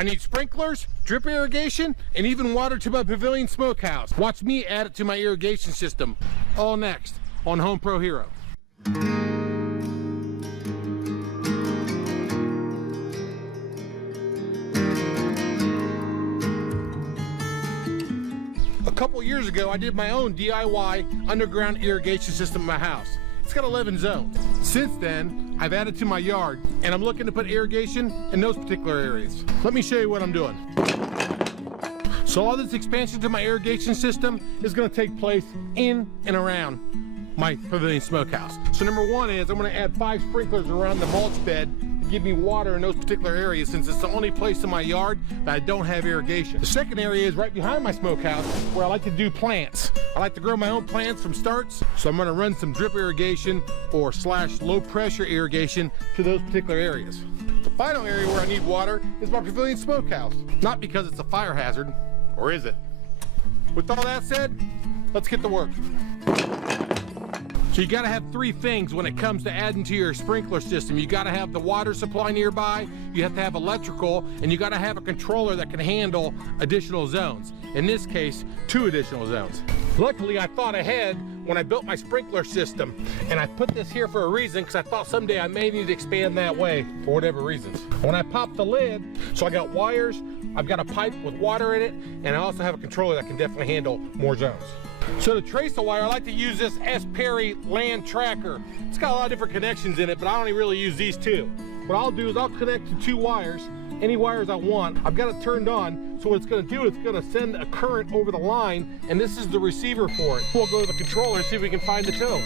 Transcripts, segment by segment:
I need sprinklers, drip irrigation, and even water to my Pavilion Smokehouse. Watch me add it to my irrigation system. All next on HomePro Hero. A couple years ago, I did my own DIY underground irrigation system in my house. It's got 11 zones. Since then, I've added to my yard, and I'm looking to put irrigation in those particular areas. Let me show you what I'm doing. So all this expansion to my irrigation system is gonna take place in and around my Pavilion Smokehouse. So number one is I'm gonna add 5 sprinklers around the mulch bed to give me water in those particular areas, since it's the only place in my yard that I don't have irrigation. The second area is right behind my smokehouse, where I like to do plants. I like to grow my own plants from starts, so I'm gonna run some drip irrigation or / low pressure irrigation to those particular areas. The final area where I need water is my Pavilion Smokehouse. Not because it's a fire hazard, or is it? With all that said, let's get to work. So you gotta have 3 things when it comes to adding to your sprinkler system. You gotta have the water supply nearby, you have to have electrical, and you gotta have a controller that can handle additional zones. In this case, 2 additional zones. Luckily, I thought ahead when I built my sprinkler system, and I put this here for a reason, because I thought someday I may need to expand that way for whatever reasons. When I popped the lid, so I got wires, I've got a pipe with water in it, and I also have a controller that can definitely handle more zones. So to trace the wire, I like to use this S. Perry land tracker. It's got a lot of different connections in it, but I only really use these 2. What I'll do is I'll connect to 2 wires, any wires I want. I've got it turned on, so what it's gonna do, it's gonna send a current over the line, and this is the receiver for it. We'll go to the controller and see if we can find the tone.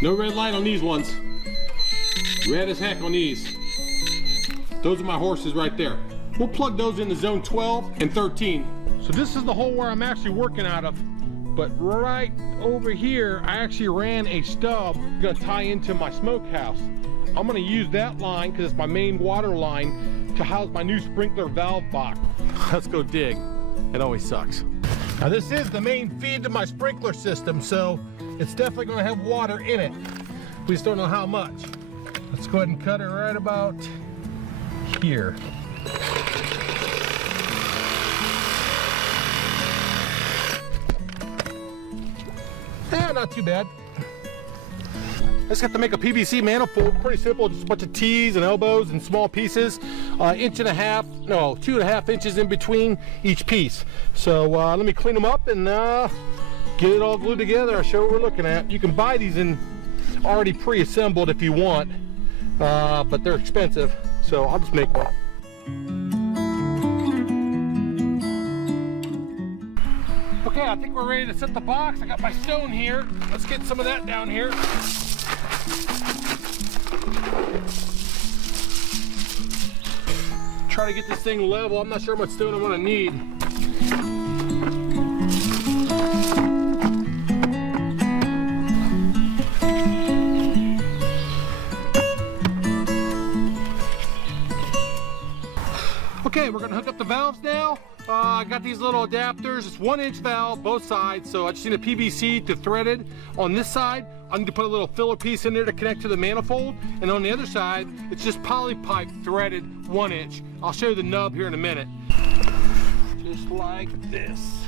No red light on these ones. Red as heck on these. Those are my horses right there. We'll plug those into zone 12 and 13. So this is the hole where I'm actually working out of, but right over here, I actually ran a stub gonna tie into my smokehouse. I'm gonna use that line, because it's my main water line, to house my new sprinkler valve box. Let's go dig. It always sucks. Now this is the main feed to my sprinkler system, so it's definitely gonna have water in it. We just don't know how much. Let's go ahead and cut it right about here. Not too bad. I just have to make a PVC manifold. Pretty simple, just a bunch of T's and elbows and small pieces. 2.5 inches in between each piece. So let me clean them up and get it all glued together. I'll show you what we're looking at. You can buy these in already pre-assembled if you want, but they're expensive, so I'll just make one. Okay, I think we're ready to set the box. I got my stone here. Let's get some of that down here. Try to get this thing level. I'm not sure how much stone I'm gonna need. Okay, we're gonna hook up the valves now. I got these little adapters. It's 1-inch valve, both sides. So I just need a PVC to thread it. On this side, I'm going to put a little filler piece in there to connect to the manifold. And on the other side, it's just poly pipe threaded 1-inch. I'll show you the nub here in a minute. Just like this.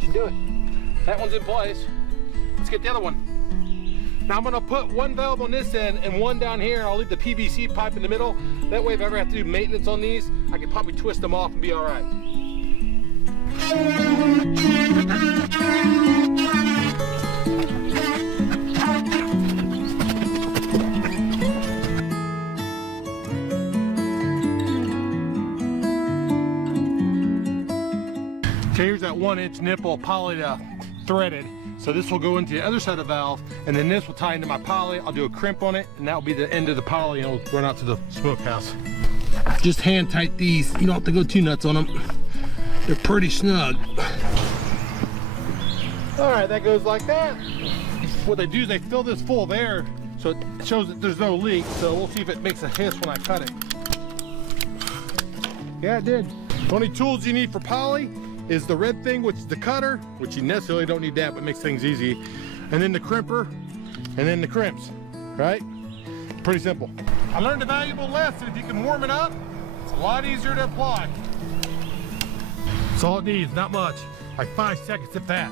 Should do it. That one's in place. Let's get the other one. Now I'm gonna put one valve on this end and one down here, and I'll leave the PVC pipe in the middle. That way if I ever have to do maintenance on these, I can probably twist them off and be all right. So here's that 1-inch nipple poly threaded. So this will go into the other side of the valve, and then this will tie into my poly. I'll do a crimp on it, and that will be the end of the poly, and it'll run out to the smokehouse. Just hand tight these. You don't have to go too nuts on them. They're pretty snug. All right, that goes like that. What they do is they fill this full of air, so it shows that there's no leak. So we'll see if it makes a hiss when I cut it. Yeah, it did. The only tools you need for poly is the red thing, which is the cutter, which you necessarily don't need that, but makes things easy. And then the crimper and then the crimps, right? Pretty simple. I learned a valuable lesson. If you can warm it up, it's a lot easier to apply. That's all it needs, not much. Like 5 seconds if that.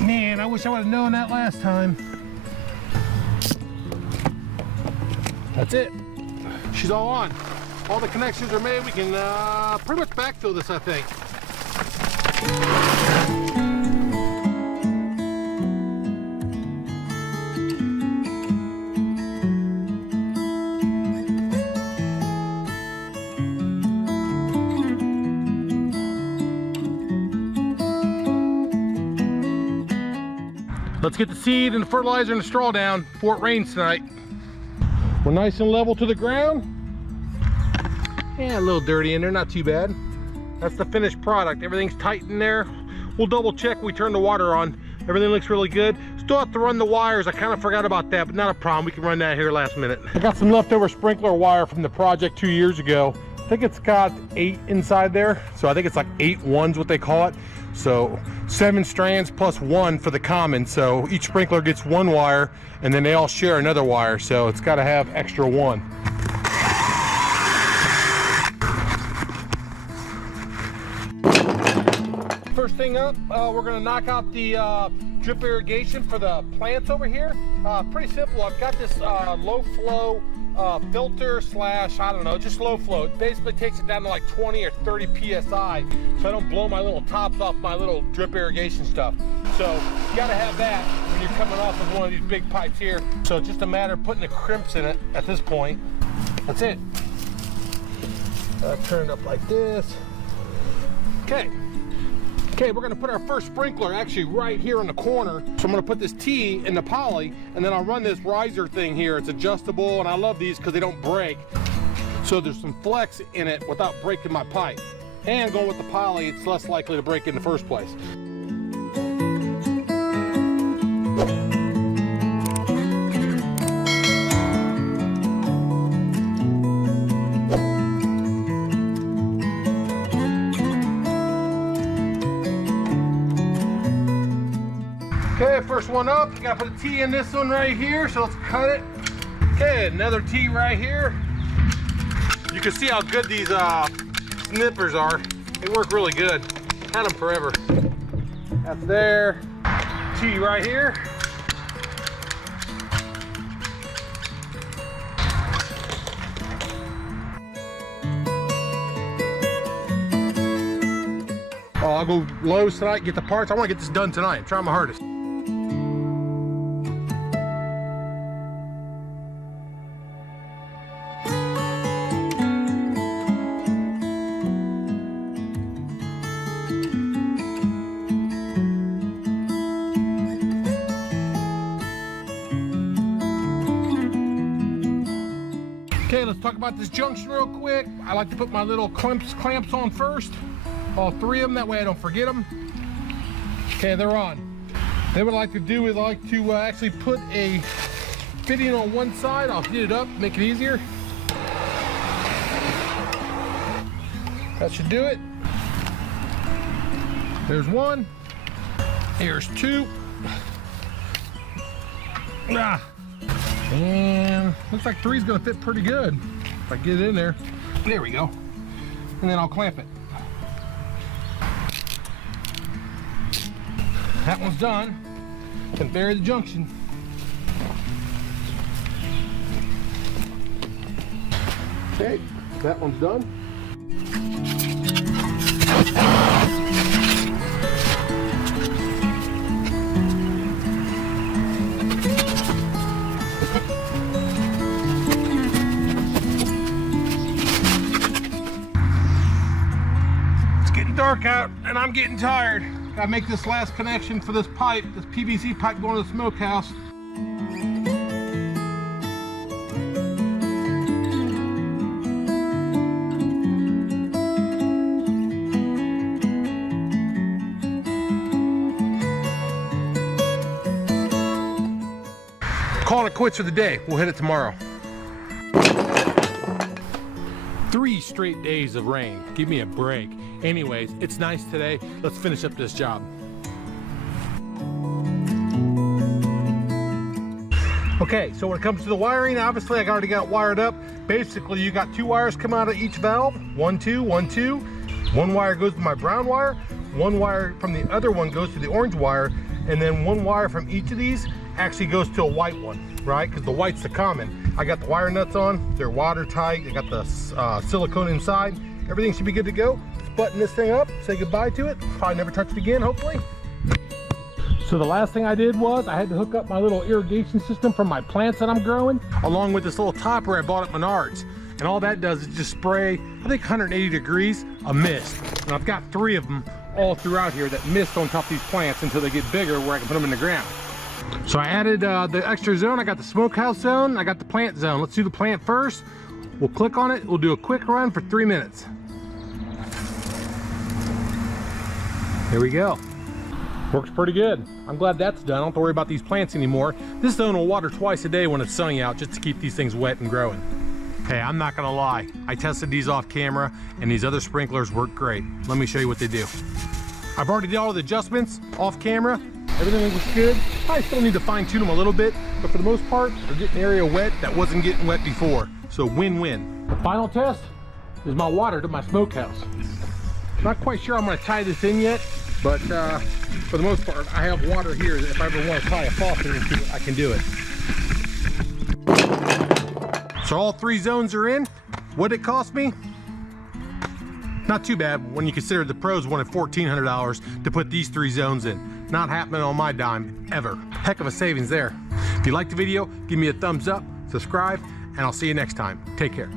Man, I wish I would have known that last time. That's it. She's all on. All the connections are made. We can pretty much backfill this, I think. Let's get the seed and the fertilizer and the straw down before it rains tonight. We're nice and level to the ground. Yeah, a little dirty in there, not too bad. That's the finished product. Everything's tight in there. We'll double check when we turn the water on. Everything looks really good. Still have to run the wires. I kind of forgot about that, but not a problem. We can run that here last minute. I got some leftover sprinkler wire from the project 2 years ago. I think it's got 8 inside there. So I think it's like 8 ones, what they call it. So 7 strands plus 1 for the common. So each sprinkler gets 1 wire and then they all share another wire. So it's got to have extra 1. First thing up, we're going to knock out the drip irrigation for the plants over here. Pretty simple. I've got this low flow filter slash, I don't know, just low flow. It basically takes it down to like 20 or 30 psi so I don't blow my little tops off my little drip irrigation stuff. So you got to have that when you're coming off of one of these big pipes here. So it's just a matter of putting the crimps in it at this point. That's it. Turn it up like this. Okay, we're gonna put our first sprinkler actually right here in the corner. So I'm gonna put this T in the poly, and then I'll run this riser thing here. It's adjustable, and I love these because they don't break. So there's some flex in it without breaking my pipe. And going with the poly, it's less likely to break in the first place. Okay, first one up. You gotta put a T in this one right here, so let's cut it. Okay, another T right here. You can see how good these snippers are. They work really good. Had them forever. That's there. T right here. Oh, I'll go Lowe's tonight, get the parts. I want to get this done tonight. I'm trying my hardest. Okay, let's talk about this junction real quick. I like to put my little clamps on first. All 3 of them, that way I don't forget them. Okay, they're on. Then what I like to do is I like to actually put a fitting on one side. I'll heat it up, make it easier. That should do it. There's 1. Here's 2. And looks like 3's gonna fit pretty good if I get it in there. There we go. And then I'll clamp it. That one's done. Can bury the junction. Okay, that one's done. Dark out and I'm getting tired. Gotta make this last connection for this pipe, this PVC pipe going to the smokehouse. Calling it quits for the day. We'll hit it tomorrow. 3 straight days of rain. Give me a break. Anyways, it's nice today. Let's finish up this job. Okay, so when it comes to the wiring, obviously I already got it wired up. Basically, you got 2 wires come out of each valve. 1, 2, 1, 2. 1 wire goes to my brown wire. 1 wire from the other one goes to the orange wire. And then 1 wire from each of these actually goes to a white one, right? Because the white's the common. I got the wire nuts on. They're watertight. I got the silicone inside. Everything should be good to go. Let's button this thing up, say goodbye to it. Probably never touch it again, hopefully. So the last thing I did was I had to hook up my little irrigation system from my plants that I'm growing, along with this little topper I bought at Menards. And all that does is just spray, I think 180 degrees of mist. And I've got 3 of them all throughout here that mist on top of these plants until they get bigger where I can put them in the ground. So I added the extra zone. I got the smokehouse zone, I got the plant zone. Let's do the plant first. We'll click on it. We'll do a quick run for 3 minutes. There we go. Works pretty good. I'm glad that's done. I don't have to worry about these plants anymore. This zone will water twice a day when it's sunny out just to keep these things wet and growing. Hey, I'm not gonna lie. I tested these off camera and these other sprinklers work great. Let me show you what they do. I've already did all the adjustments off camera. Everything looks good. I still need to fine tune them a little bit, but for the most part, they're getting the area wet that wasn't getting wet before. So win-win. The final test is my water to my smokehouse. Not quite sure I'm gonna tie this in yet, but for the most part, I have water here. If I ever want to tie a faucet into it, I can do it. So all 3 zones are in. What'd it cost me? Not too bad when you consider the pros wanted $1,400 to put these 3 zones in. Not happening on my dime, ever. Heck of a savings there. If you liked the video, give me a thumbs up, subscribe, and I'll see you next time. Take care.